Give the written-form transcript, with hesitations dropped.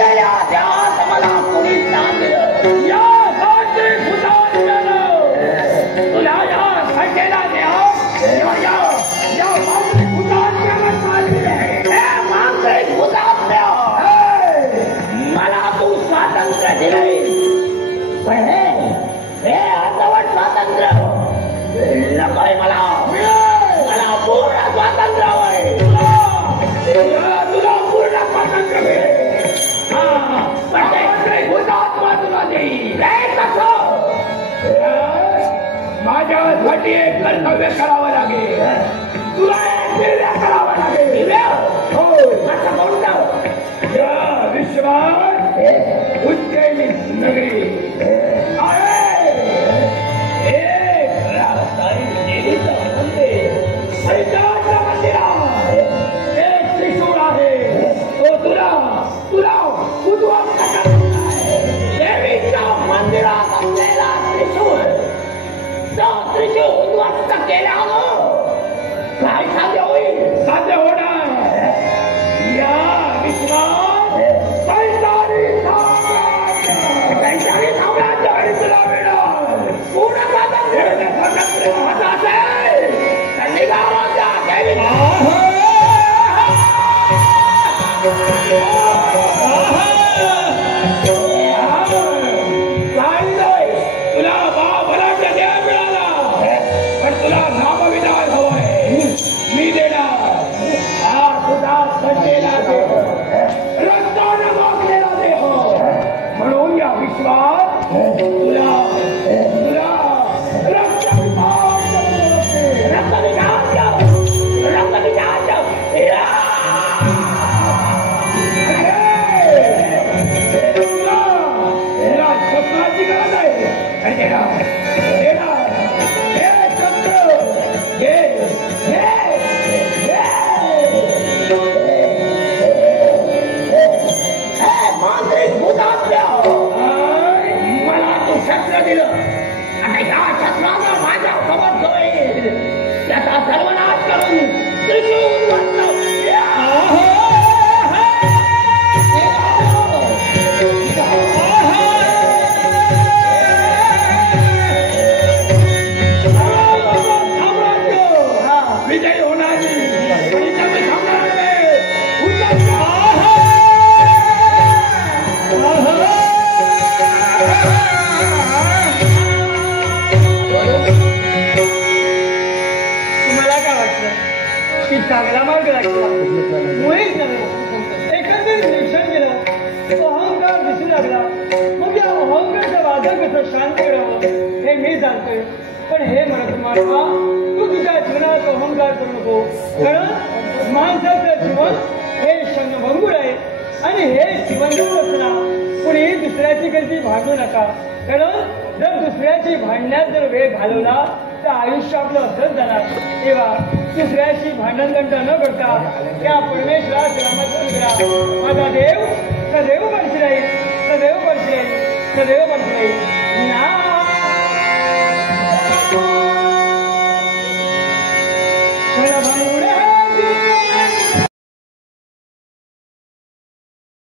घडलेल्या त्यात मला कोणी सांगितलं या तांत्रिक हुतात्म्यानं तुला या घडलेला या तांत्रिक हुतात्म्यानं सांगितले हे मांत्रिक हुतात्म्या मला तू स्वातंत्र्य दिले पण हे अर्धवट स्वातंत्र्य नकोय मला पूर्ण स्वातंत्र्य हवंय तुला पूर्ण स्वातंत्र्य मिळेल हुतात्मा तुला देईल माझ्यासाठी एक कर्तव्य करावं लागेल तुला एक निर्णय करावा लागेल असं म्हणतो विश्वास उज्जैनी नगरी आहे एक राजधानी देवीचं मंदिर सैतानच्या मंदिरात एक त्रिशूळ आहे तो तुला उद्ध्वस्त करायचा आहे देवीच्या मंदिरात असलेला त्रिशूळ तो त्रिशूळ उद्ध्वस्त केल्यानं काय साध्य होईल साध्य होणार या विश्वास सैतानी साम्राज्य आणि तुला मिळणार पूर्ण स्वातंत्र्य महत्वाचं आहे त्यांनी गावाच्या तुला बलाढ्य देह मिळाला पण तुला नामविधान हवंय मी देणार हा तुझा सजेला देह रक्तानं मागलेला देह म्हणून या विश्वास तुला शस्त्र दिलं आता या शस्त्राचा माझ्या सोबत होईल त्याचा सर्वनाश करून त्रिशूळ विजय होणार चांगला मार्ग लागला मुळीच नव्हे एखादं निरीक्षण केलं अहंकार दिसू लागला मग या अहंकारचं वादळ कसं शांत करावं हे मी जाणतोय पण हे म्हणत मानवा तू तुझ्या जीवनात अहंकार करू नको कारण माणसाचं जीवन हे क्षणभंगूर आहे आणि हे जीवन असताना कुणी दुसऱ्याची कधी भांडू नका कारण जर दुसऱ्याची भांडण्यात जर वेळ घालवला तर आयुष्य आपलं असंच जाणार तेव्हा दुसऱ्याशी भांडणगंट न करता त्या परमेश्वरा माझा देव सदैव बनशी राहील सदैव बनशी राहील सदैव बनशी राहील